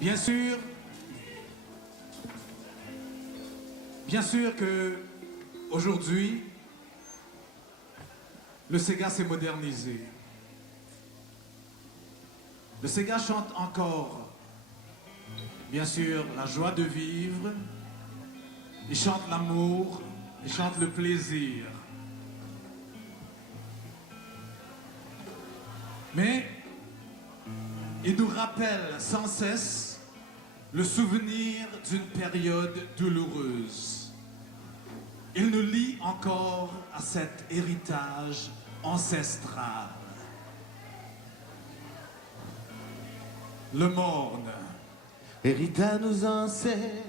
Bien sûr que aujourd'hui, le Sega s'est modernisé. Le Sega chante encore, bien sûr, la joie de vivre. Il chante l'amour, il chante le plaisir. Mais il nous rappelle sans cesse le souvenir d'une période douloureuse. Il nous lie encore à cet héritage ancestral. Le morne. Héritage nous enseigne,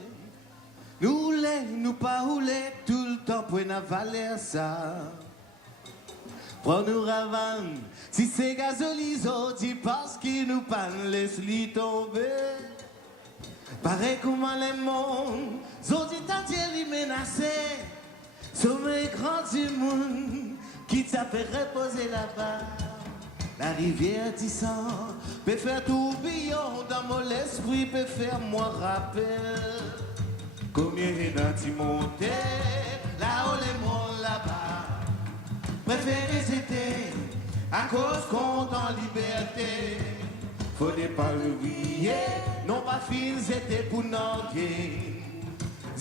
nous l'est, nous pas rouler tout le temps pour n'avaler ça. Pour nous ravane, si c'est gazolizo, dis parce qu'il nous panne, laisse-lui tomber. Pareil comment les mondes, zodi t'as-t-il menacé, sommet grand du monde, qui t'a fait reposer là-bas. La rivière tissant, peut faire tourbillon dans mon esprit, peut faire moi rappel. Combien est monté, là où les mondes là-bas. Préféré c'était à cause qu'on en liberté. Faudrait pas l'oublier, non pas fins c'était pour n'enguer.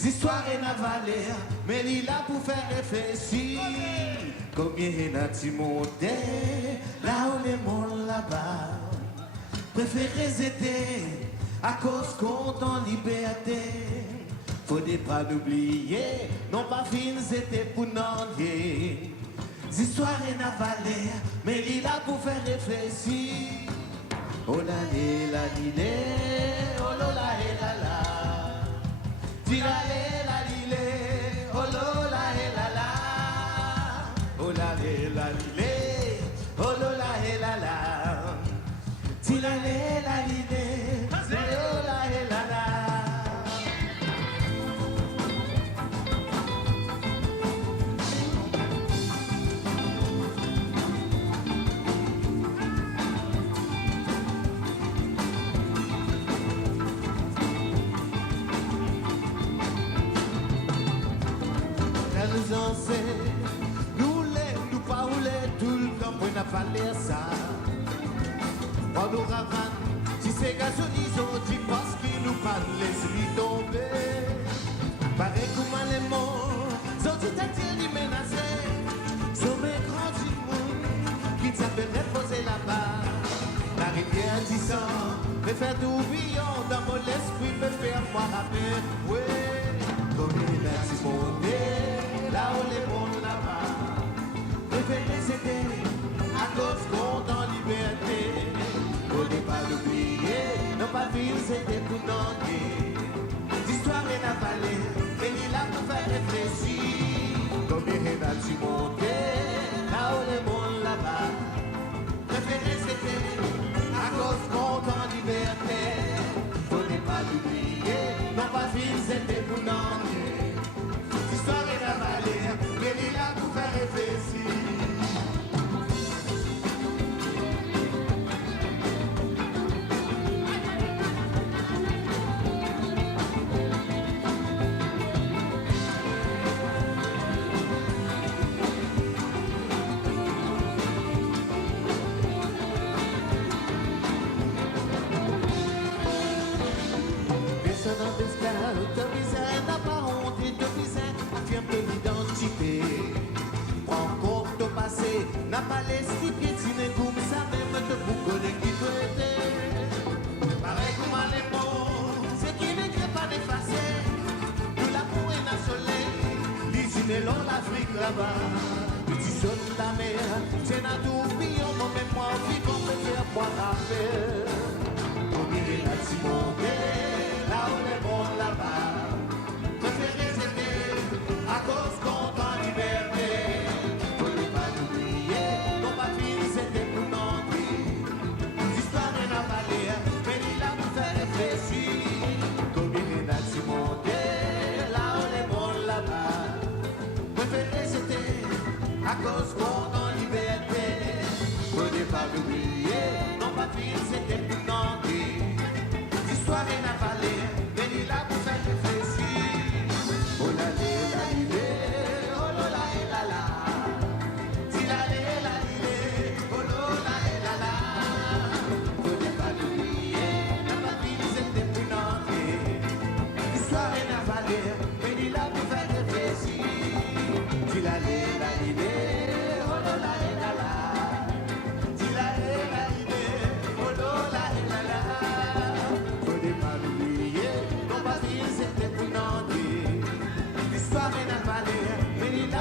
L'histoire est navalée, mais il est là pour faire réfléchir. Combien est monté, là où les mondes là-bas. Préféré c'était à cause qu'on en liberté. Faudrait pas l'oublier, non pas fins c'était pour n'enguer. L'histoire est navalée, mais il est là pour faire réfléchir. Oh la la lilé, oh la la la. Dis la la lilé, oh la la la. Oh la lilé, oh la la. Dis la lilé, oh la la. Nous les, nous pas rouler tout le temps pour n'avaler ça. On nous ravane, si c'est gazolizo, dis parce qu'il nous parle, laisse-lui tomber. Pareil comment les mots, sortis t'as-t-il menacé, sommet grand du monde, qui t'appelle reposer là-bas. La rivière tissant, peut faire tourbillon dans mon esprit, peut faire moi rappeler, ouais, comme il a dit monté. Là où les mondes là-bas, préféré c'était à cause qu'on en liberté. Faut pas l'oublier, non pas vivre c'était pour n'enguer. L'histoire est navalée, mais il est là pour faire réfléchir. Combien est-tu monté, là où les mondes là-bas. Préféré c'était à cause qu'on en liberté. Faut pas l'oublier, non pas vivre c'était pour n'enguer. L'histoire est navalée, mais il est là pour faire réfléchir. Descendant d'escale, autorisé, n'a pas honte et autorisé, affirme de l'identité. Prends compte de passé, n'a pas l'esprit piétiné comme ça même de pour connaître qui peut être. Pareil comme à l'époque, c'est qui n'écrit pas d'effacer. De la peau et la soleil, l'usine l'on l'Afrique là-bas. Petit sol de la mer, c'est un tourbillon, mon mémoire vivant peut faire moi rappel. Combien est la Timonde, là où les mondes là-bas. Préféré c'était à cause qu'on en liberté. Faut pas l'oublier, non pas fini c'était pour n'ennuyer. L'histoire est navalée, mais il est là pour faire réfléchir. Combien est la Timonde, là où les mondes là-bas. Préféré c'était à cause qu'on en liberté. Faut pas l'oublier, non pas fini c'était pour n'ennuyer. L'histoire est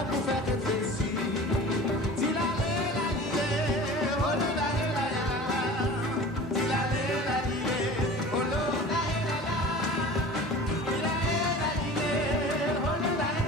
pour faire réfléchir. Dis la la oh la la la dis la oh la la dis la oh la la dis la oh la la.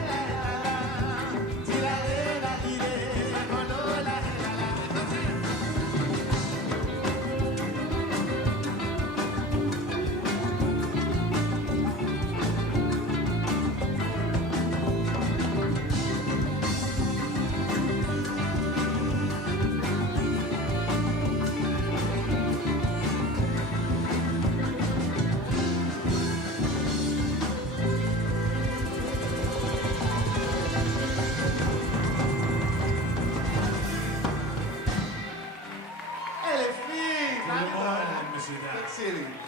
City.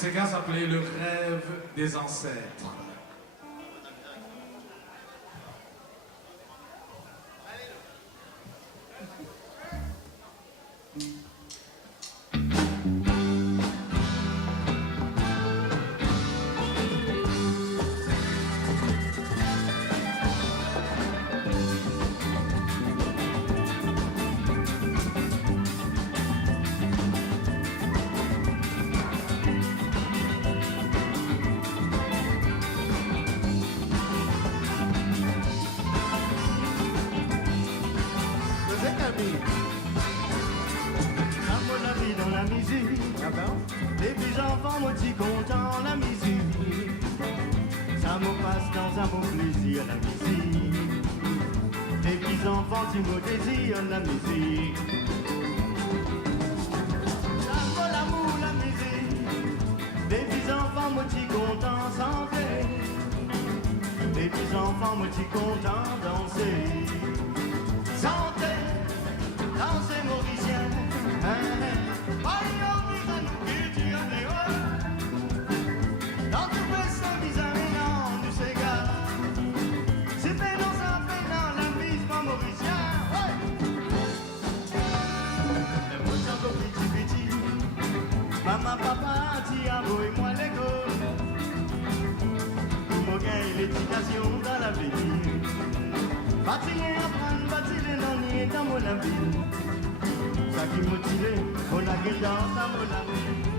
Sega s'appelait Le rêve des ancêtres. Amour la vie dans la musique. Ah ben? Les petits enfants, moi, t'y content la musique. Ça me passe dans un bon plaisir, la musique. Les petits enfants, tu me désires la musique. Ça me l'amour, la musique. Les petits enfants, moi, t'y content chanter. Les petits enfants, moi, t'y content danser. Chanter, danser mauricien. Dans tout ce visage, non, nous s'égare. C'est pénant, ça pénant, la mise, pas mauricien. Les mots sont petit, petit. Maman, papa, tia, et moi, l'ego. Pour me gagner l'éducation dans la vie. Bâtir, apprendre, bâtir, non, dans mon avis. Ça qui motive, on a gueule dans ta mon vie.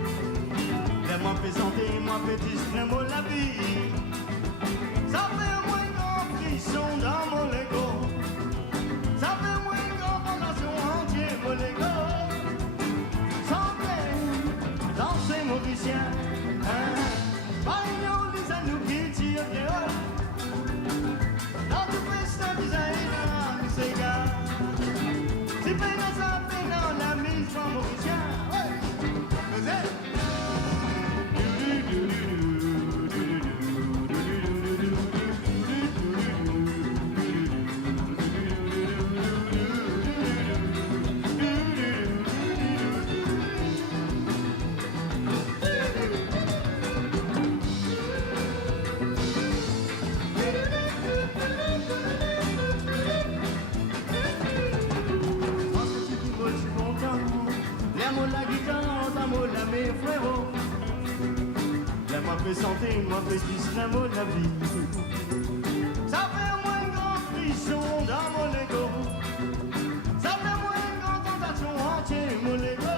Moi fait santé, moi fait discret, moi la vie. Ça fait moins grand frisson dans mon Lego. Ça fait moins grand fondation entier, mon Lego. Chanter, danser, mauricien. Pagnon, les anneaux qui tirent dehors. Dans tout presque visage, là, c'est gars. C'est pénal, ça pénal, la mise, pas mauricien. Faisez. Mes frérots, moi fait santé, moi fait discret, mon la vie. Ça fait moins grand frisson dans mon ego. Ça fait moins grand tentation entier, mon ego.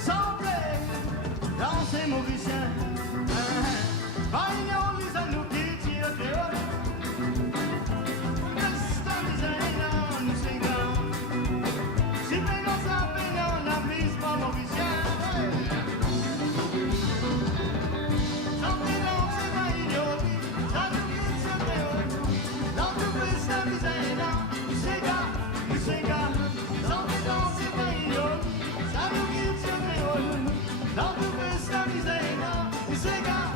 Santé, danser mauricien. Pagnon, les anneaux qui tirent dehors. Reste à misère, là, nous s'égare. Si pénant, ça pénant, la mise, pas mauricien. Dans tout ce misère, nous s'égare.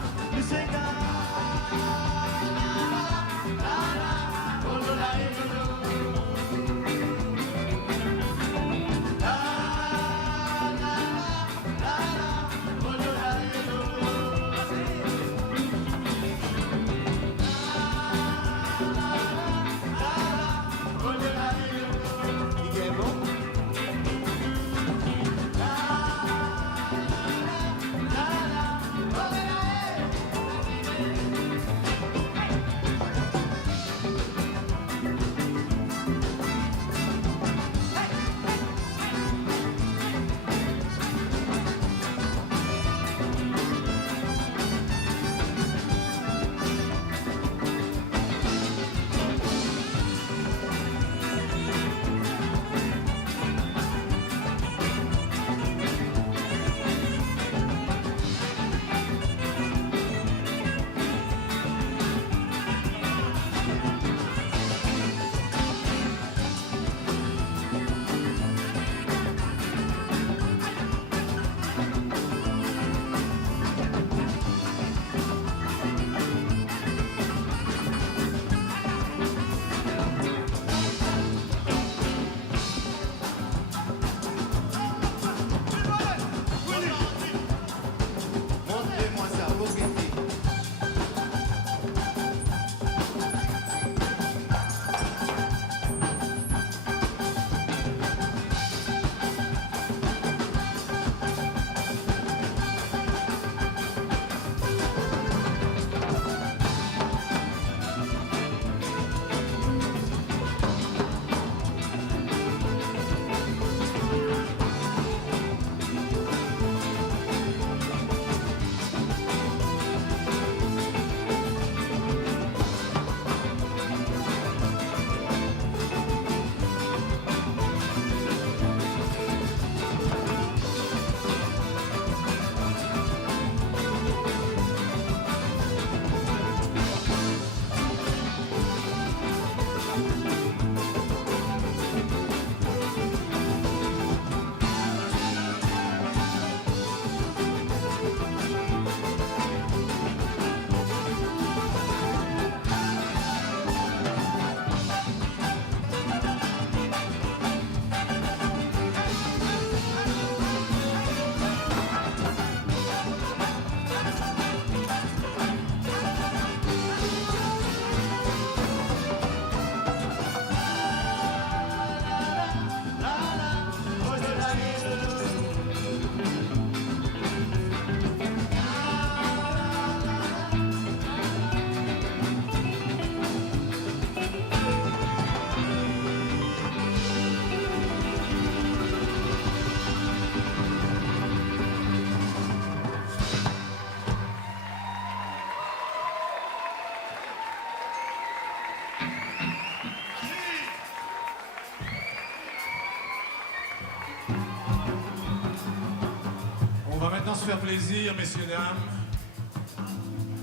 se faire plaisir, messieurs, dames,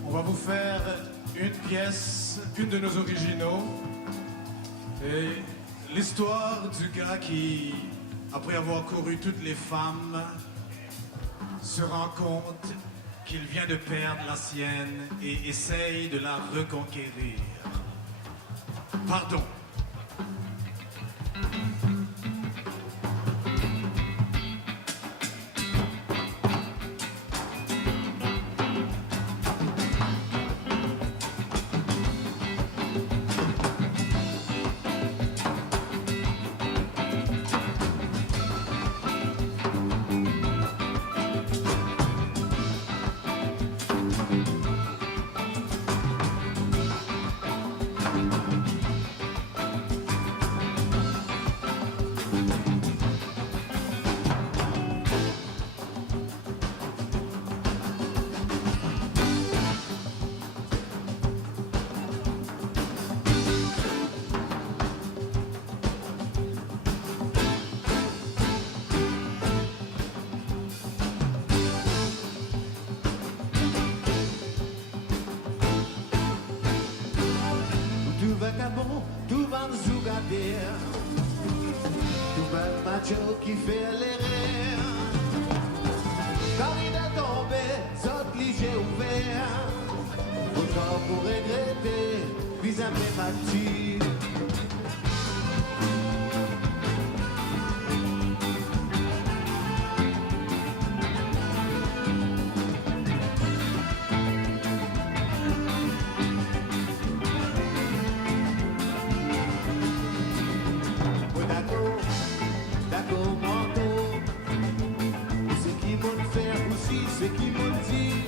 on va vous faire une pièce, une de nos originaux. Et l'histoire du gars qui, après avoir couru toutes les femmes, se rend compte qu'il vient de perdre la sienne et essaye de la reconquérir. Pardon. Tout va cabon, tout va nous regarder. Tout va le macho qui fait les rires. Quand il est tombé, saute les yeux ouverts. Autant pour regretter, vis à mes parties. D'accord, manteau. Ce qui m'ont fait aussi, ce qui m'ont dit.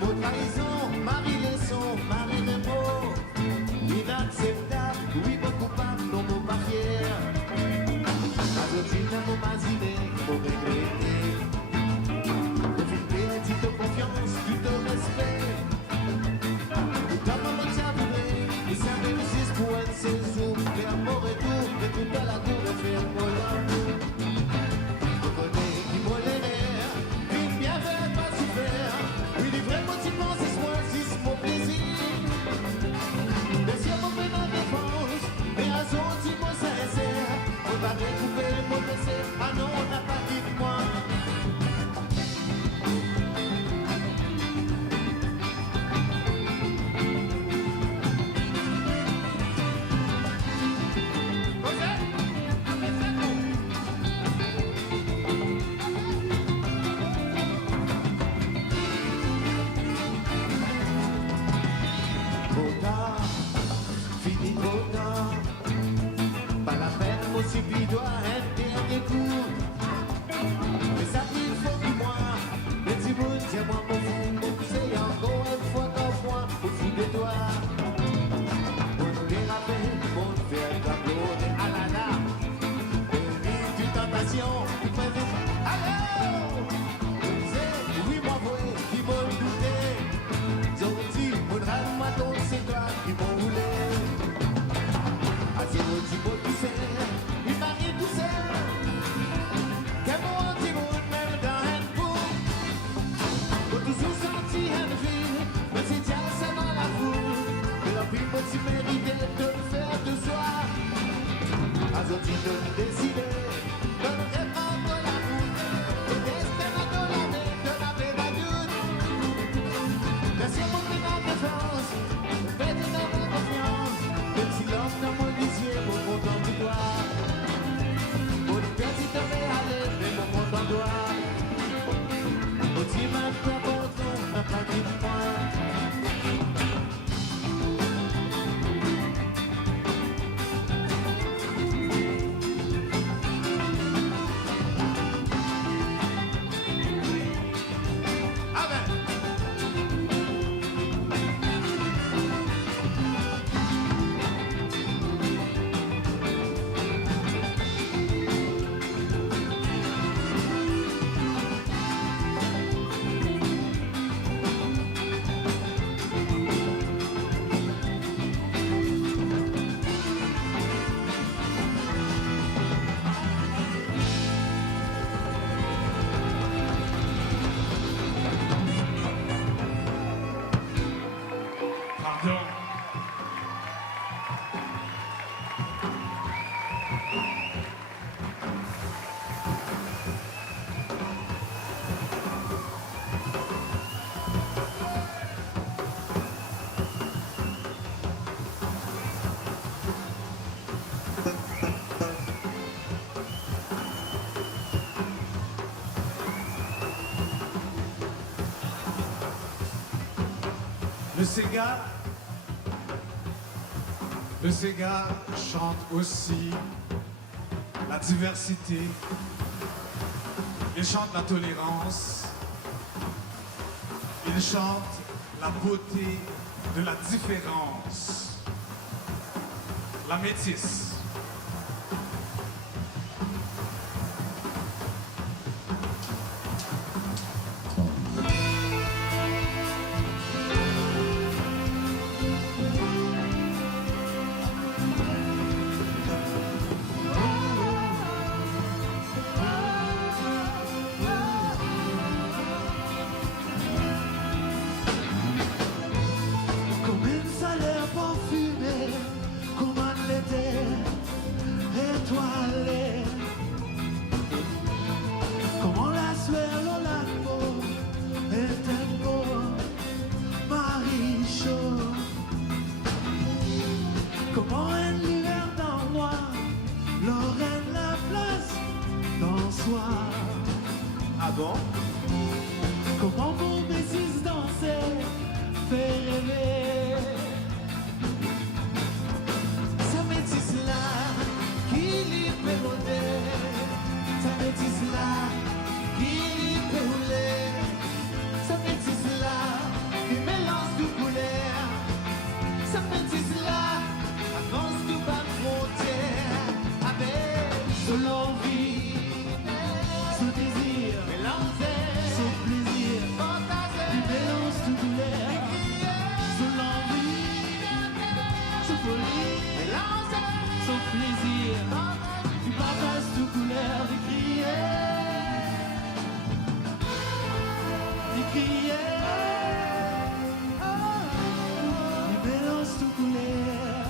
Mon trahison, Marie leçon, Marie Nemo. Il a Le Sega chante aussi la diversité, il chante la tolérance, il chante la beauté de la différence, la métisse. Comme une salaire parfumée, comme un l'été étoilé. Comment la sueur au lac est un beau mari chaud. Comment un l'hiver dans moi, l'aurait la place dans soi. Ah bon? Comment vos bêtises danser fait rêver. Sa métisse là qui lui fait rôder. Sa métisse là qui lui fait rouler. Sa métisse là qui mélange de couleurs. Sa métisse là avance tout bas frontière. Avec de l'envie, ce désir, mélanger, ce plaisir, partager, du mélange de douleur. De l'envie, ce folie, mélanger, ce plaisir, du partage de couleur, de crier, du mélange de couleur.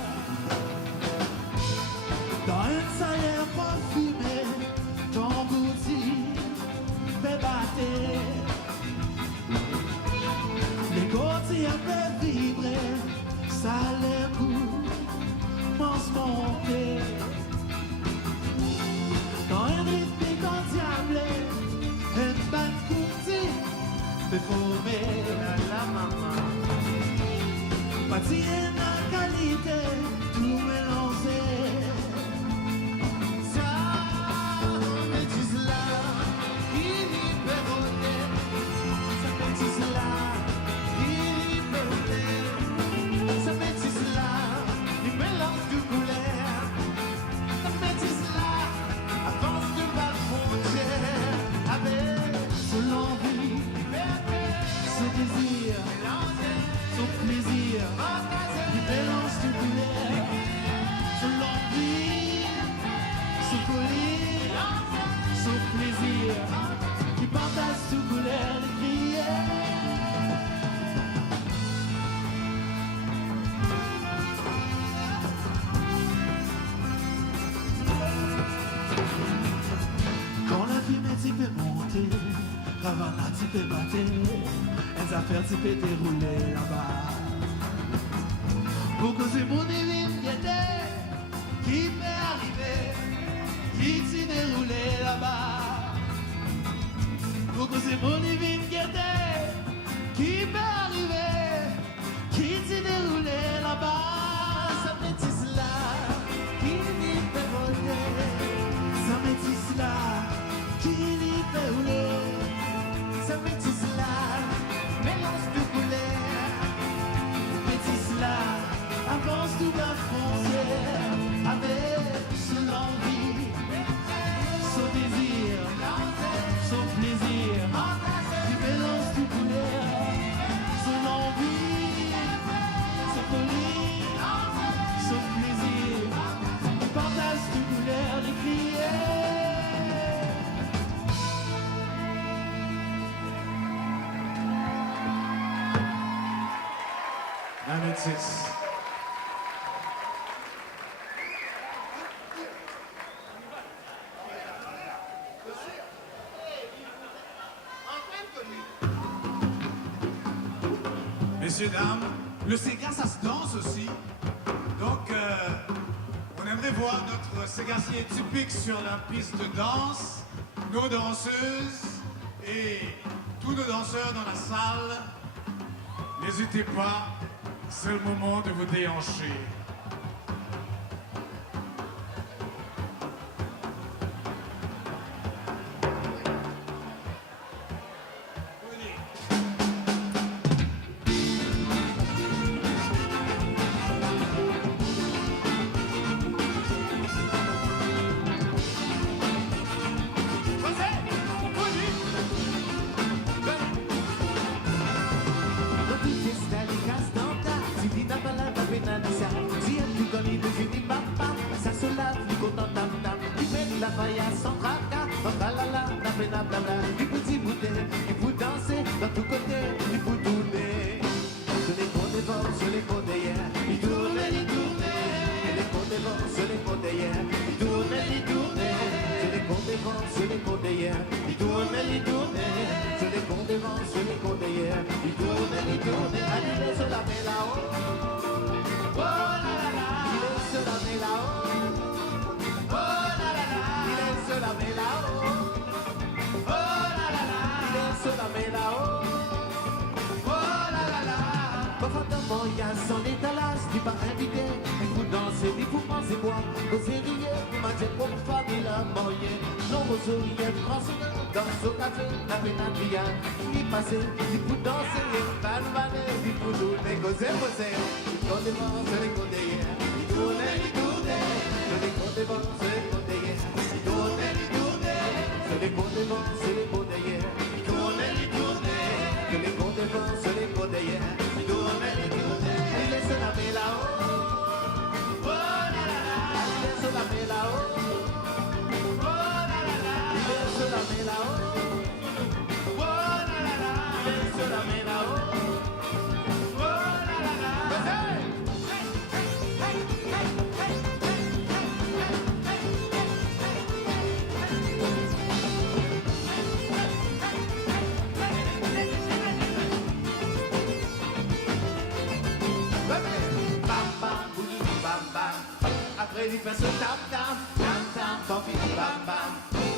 Dans une salaire parfumée, ton bouti fait battre. Les côtés a fait vibrer, ça les coups pense monter. Dans un rythme diable, une batte courtie fait former la maman. Bâtir la qualité, tout mélanger. Ça métisse là, il y peut rôder. Ça métisse là, il y peut rôder. Ça métisse là, il mélange de couleurs. Ça métisse là, avance de la frontière. Avec ce l'envie, ce désir, ce plaisir, du mélange de couleurs. Ce l'envie, ce folie, ce plaisir, qui partage de couleurs, de crier. Quand la fumée t'y fait monter, Ravana t'y fait battre, les affaires t'y fait dérouler là-bas. Pour que c'est mon divine qui peut arriver, qui t'y déroulé là-bas. Pour que c'est mon divine qui peut arriver, qui t'y déroulé là-bas. Ça métisse là, qui m'y fait voler. Ça métisse là, qui m'y fait rouler. Ça métisse là, mélange de couleurs. Métisse là, avance tout la frontière. Avec son envie, son désir, son plaisir, du mélange de couleurs. Son envie, son folie, son plaisir, du partage de couleurs, de crier. La métisse. Messieurs, dames, le Sega, ça se danse aussi. Donc, on aimerait voir notre Ségassier typique sur la piste de danse, nos danseuses et tous nos danseurs dans la salle. N'hésitez pas, c'est le moment de vous déhancher. Il faut s'y bouter, il faut danser dans tous côtés, il faut tourner. Sur les côtés devant, sur les côtés hier, il tourne, il tourne. Sur les côtés devant, sur les côtés hier, il tourne, il tourne. Sur les côtés devant, sur les côtés hier, il tourne, il tourne. Sur les côtés devant, sur les côtés hier, il tourne, il tourne. Allez, sur la mer là-haut. Oh là là là, il est sur la mer là-haut. Oh là là là, il est sur la mer là-haut. Il y a son étalage, il pas invité, il faut danser, il faut penser boire, aux rire, il m'a dit pour famille la moyenne. Non, aux oreilles, grand sourire, dans ce café, la pénatria, il passe, il faut danser, il faut nous négocier, il tourne devant, c'est les côtés hier, il tourne, c'est les côtés devant, c'est les côtés hier, il tourne, c'est les côtés devant, c'est les côtés hier, il tourne, c'est les côtés devant, c'est les côtés hier, il tourne. Il est sur la mer là-haut. Oh là là là. Il est sur la mer là-haut. Oh là là là. Il est sur la mer là-haut. Oh là là là. Il est sur la mer là-haut. Oh là là là. Après il fait ce tam tam, tam tam, tant pis, bam bam.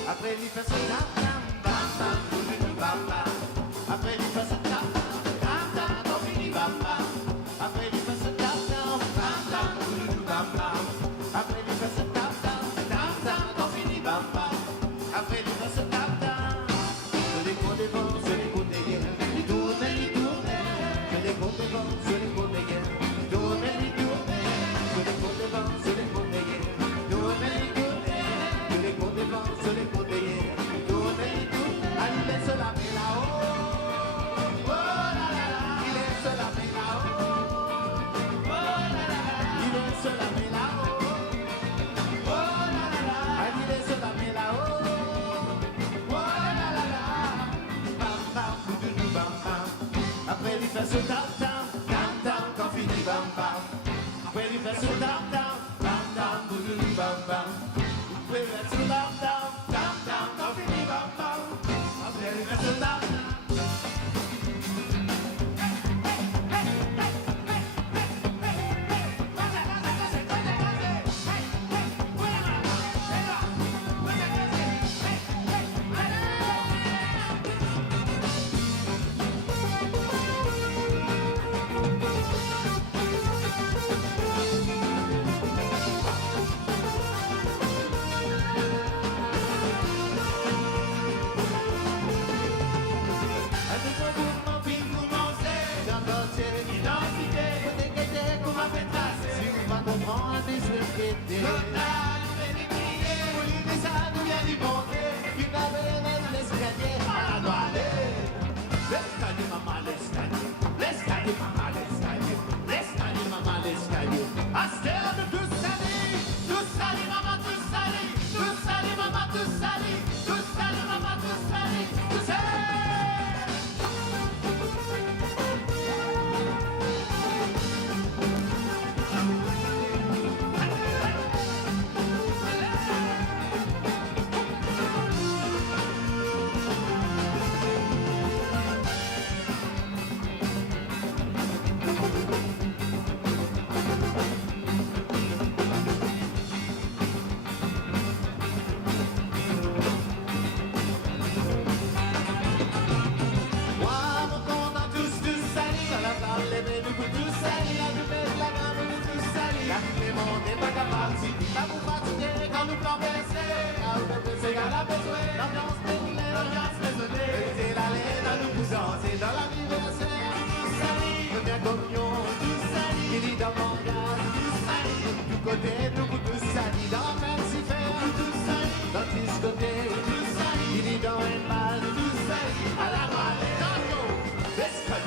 Après il fait ce tam tam, bam bam, bam bam. Après il fait ce tam tam, tam tam, tant pis, bam bam. Après il fait ce tam tam, bam bam, bam bam. Après il fait ce tam tam, tam tam, tant pis, bam bam. Après il fait ce tam tam. Sur les côtés devant, sur les côtés hier, il tourne, il tourne. Sur les côtés devant, sur les côtés hier, il tourne, il tourne. Sur les côtés devant, sur les côtés hier. Sur les côtés hier, tourne, il est sur la mer là-haut. Oh là là là, il est sur la mer là-haut. Oh là là là, il est sur la mer là-haut. Oh là là là, il est sur la mer là-haut. Oh là là là, bam bam, boudoudou bam bam. Après il fait ce tam tam, tam tam, quand fini bam bam. Après il fait ce tam tam, tam tam, boudoudou bam bam. Après il fait ce tam tam.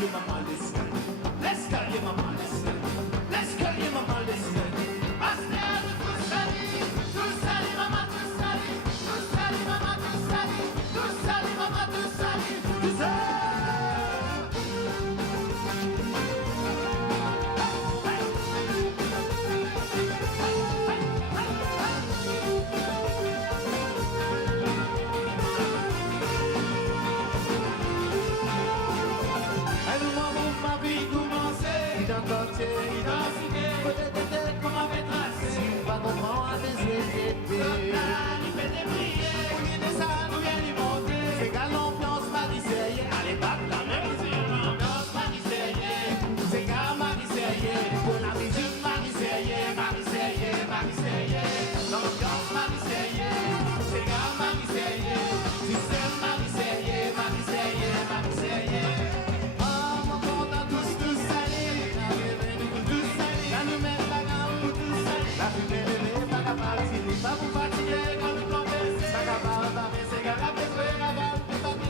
L'escalier, maman, l'escalier. L'escalier, maman, l'escalier. L'escalier, maman, l'escalier. Pasteur, tout sali, maman, tout sali, maman, tout sali, maman, tout sali, tout sali. Un moment où ma vie commençait, identité, identité, peut-être qu'on m'avait tracé, si pas comprendre à des étés. Il fait des prières, Où il est ça, nous vient d'y monter, c'est qu'à l'ambiance mariseillaise, allez battre la même l'ambiance mariseillaise, c'est qu'à mariseillaise, pour la musique mariseillaise, mariseillaise, mariseillaise, l'ambiance mariseillaise, c'est qu'à mariseillaise, système mariseillaise, mariseillaise, mariseillaise. Ah, mon compte à tous, tous salés, la réveille nous tous salés, la nous met la gamme pour tous salés, la fumée levée, pas capable, si n'est pas pour fatiguer, quand nous converser, pas capable, pas baisser, qu'à la pétrole,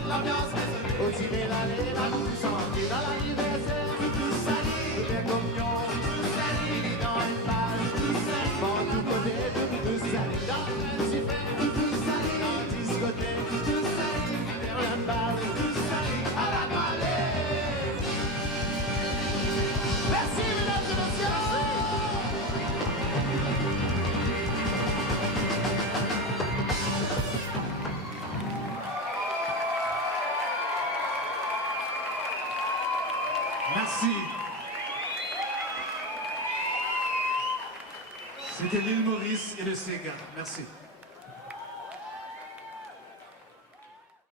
l'ambiance résonnée, au ciné, l'allée, la nous santé, dans l'anniversaire, nous tous salés, nous bien communion, tous salés, dans une page, tous salés, bon, tout côté, nous tous salés, dans le super, nous tous salés, dans le discothèque, tous salés, vers la balle, tous salés, à la balai. Merci, mesdames et messieurs. Merci. C'était l'île Maurice et le Sega. Merci.